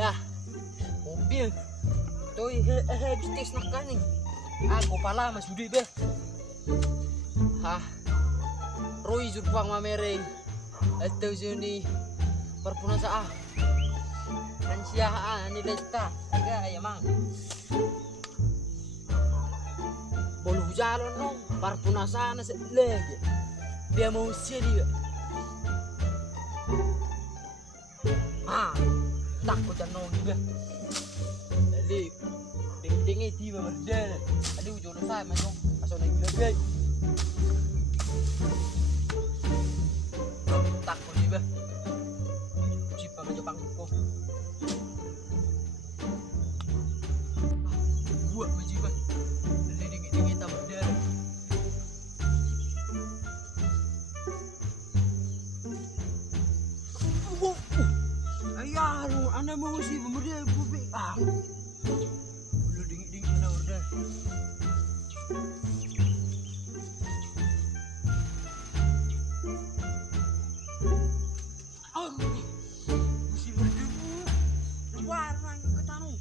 Dah, mobil. Toi habis tes nak kaning. Aku pala mas Budi be. Hah. Roy jurpang mamereng. Atau sini perpuna sa. Kan siya ni lesta. Aga ya mang. Bolu jalan nong perpuna sana lagi. Dia mau sini. Takut dan nong juga. Jadi ding itu berdeh. Ada ujung saya macam asal naik lebih. Takut juga. Cipa ke Jepang kok. Buat baju bah. Jadi ding kita berdeh. Ayah, anda mau sih berdeh bubik. Udah dingin mana udah. Masih berdebu. Warna ke tanah.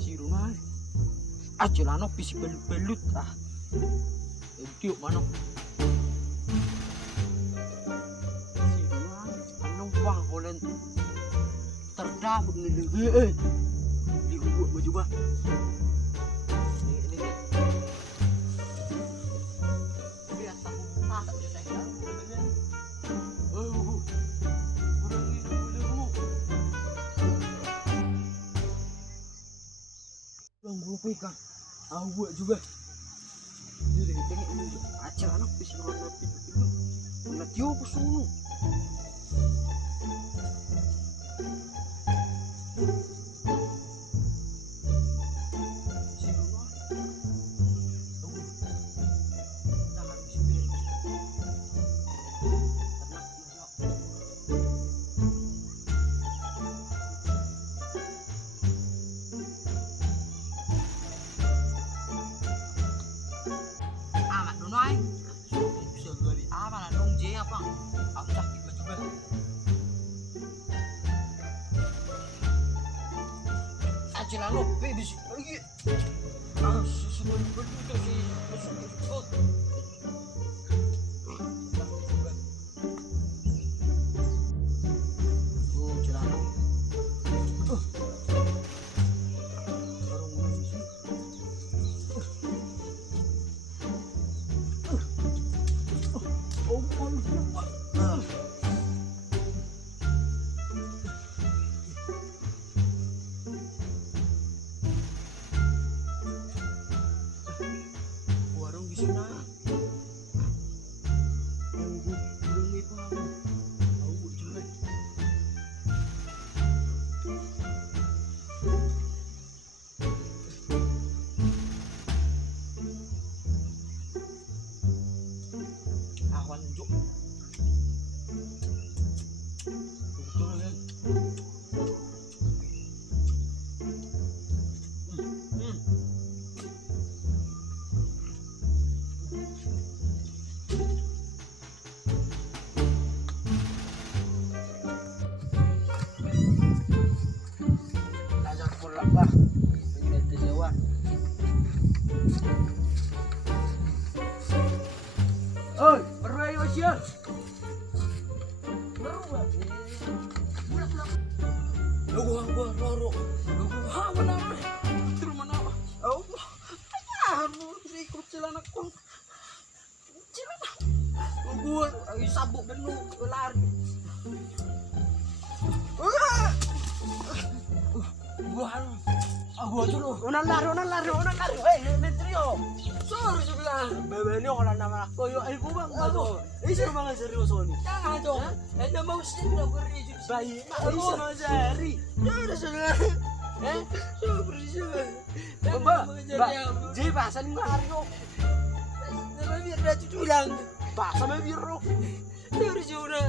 Si rumah. Celana pisi belut tiup mana si rumah anong wang holen terdapur ni di gua baju bah ini biasa tak bisa saya kurang ilmu bang lupa ikan awak juga. Jadi tengok ini acara anak bisa warna itu. Warna tiu pusung. Bisa gali apa lah dong J apa? Aku sakit juga. Aja lalu bis lagi. Semua betul sih masuk ikut. Warung di sana. Belum nih Pak. Tahu juga. Awan juk. Betul kan? Ajak pulang bah. Ini di Jawa. Oi, berai Asia. Gua roro. Gua benar. Terus mana? Allah. Harus ikut celana kong. Celana. Gua sabuk penuh lari. Gua dulu. Onan lari. Trio. Sorry sebelah. Bebe ini orang nama aku. Yo, aku bang. Ini suruh banget serius ini. Jangan dong. Anda mau sini dong berjudi. Bayi. Aku mau cari. Jangan sudah. Sudah berjudi. Mbak. Jadi bahasan Mario. Nama biar dah tulang. Bahasa biru. Terjuna.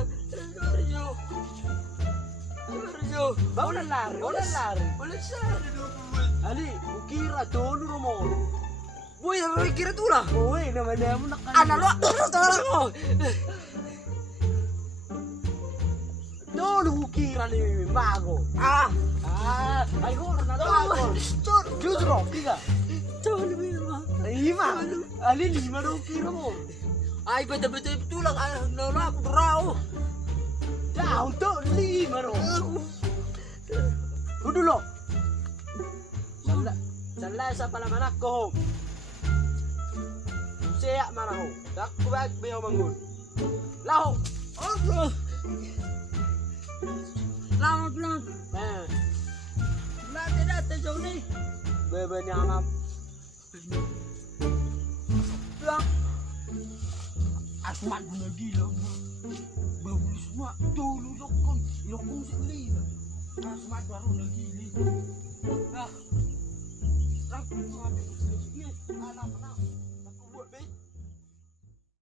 Bau lari. Boleh lari dulu. Ali, ukira Tuh lu Romo. Woi, Roy kira tuh lah. Woi, namanya mo nakal. Anak lo terus ko. Tuh lu kira ni mago. Ay ko na to ako. Jujur, tiga. Coba lima. 5. Alin 5 daw kira mo. Ay, betul-betul itu lang. Nolo aku berau. Down to 5 daw. Udulo. Sala sa palamanak ko. Siya maraho. Dakbag bayo mangun. Laho. Allah. Lama bilang. Nanti datang jauh nih. Bebe nyangam. Bilang. Asmat bener gila. Bagus semua. Dulu lokong sini. Asmat baru lagi ini. Nah. Rapi tuh ambil. Anak-anak.